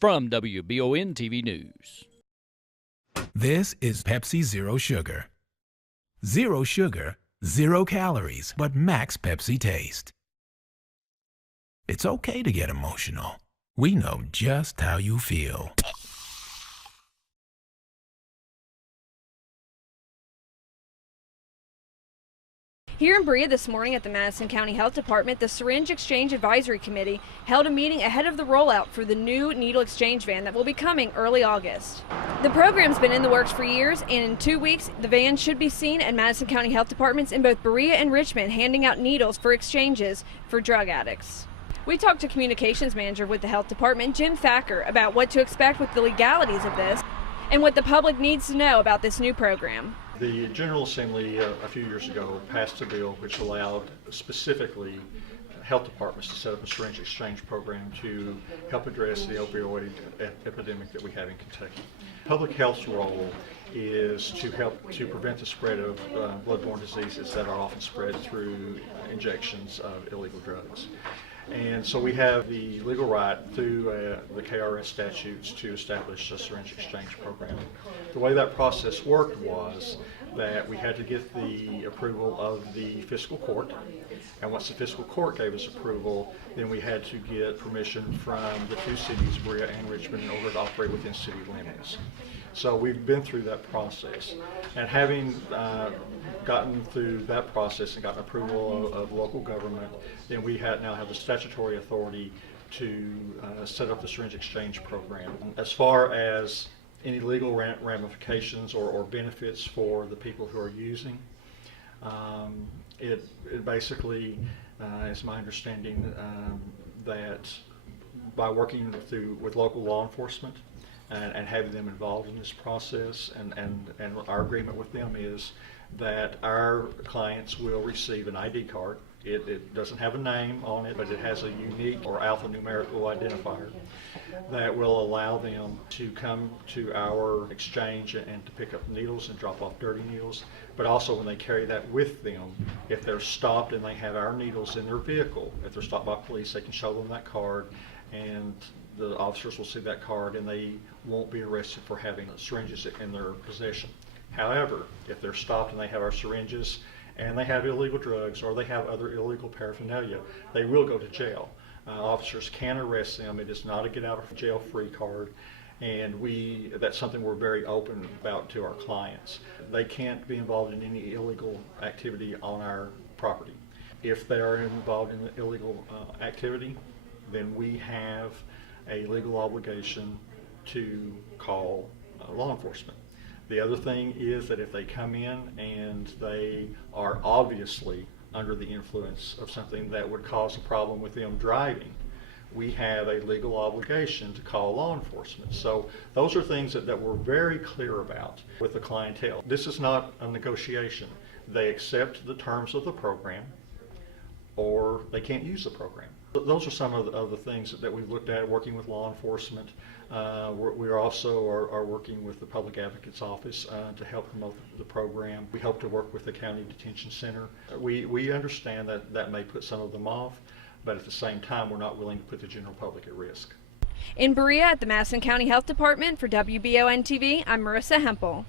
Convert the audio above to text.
From WBON TV News. This is Pepsi Zero Sugar. Zero sugar, 0 calories, but max Pepsi taste. It's okay to get emotional. We know just how you feel. Here in Berea this morning at the Madison County Health Department, the Syringe Exchange Advisory Committee held a meeting ahead of the rollout for the new needle exchange van that will be coming early August. The program's been in the works for years, and in 2 weeks, the van should be seen at Madison County Health Departments in both Berea and Richmond, handing out needles for exchanges for drug addicts. We talked to Communications Manager with the Health Department, Jim Thacker, about what to expect with the legalities of this and what the public needs to know about this new program. The General Assembly a few years ago passed a bill which allowed specifically health departments to set up a syringe exchange program to help address the opioid epidemic that we have in Kentucky. Public health's role is to help to prevent the spread of bloodborne diseases that are often spread through injections of illegal drugs. And so we have the legal right through the KRS statutes to establish a syringe exchange program. The way that process worked was that we had to get the approval of the fiscal court, and once the fiscal court gave us approval, then we had to get permission from the 2 cities, Berea and Richmond, in order to operate within city limits. So we've been through that process, and having gotten through that process and gotten approval of local government, then we now have the statutory authority to set up the syringe exchange program. As far as any legal ramifications or benefits for the people who are using, it basically is my understanding that by working with local law enforcement and having them involved in this process, and our agreement with them is that our clients will receive an ID card. It doesn't have a name on it, but it has a unique or alphanumerical identifier that will allow them to come to our exchange and to pick up needles and drop off dirty needles. But also when they carry that with them, if they're stopped and they have our needles in their vehicle, if they're stopped by police, they can show them that card, and the officers will see that card and they won't be arrested for having syringes in their possession. However, if they're stopped and they have our syringes and they have illegal drugs or they have other illegal paraphernalia, they will go to jail. Officers can arrest them. It is not a get out of jail free card, and that's something we're very open about to our clients. They can't be involved in any illegal activity on our property. If they are involved in illegal activity, then we have a legal obligation to call law enforcement. The other thing is that if they come in and they are obviously under the influence of something that would cause a problem with them driving, we have a legal obligation to call law enforcement. So those are things that we're very clear about with the clientele. This is not a negotiation. They accept the terms of the program or they can't use the program. Those are some of the things that we've looked at working with law enforcement. We also are working with the Public Advocate's Office to help promote the program. We hope to work with the County Detention Center. We understand that may put some of them off, but at the same time, we're not willing to put the general public at risk. In Berea at the Madison County Health Department for WBON TV, I'm Marisa Hempel.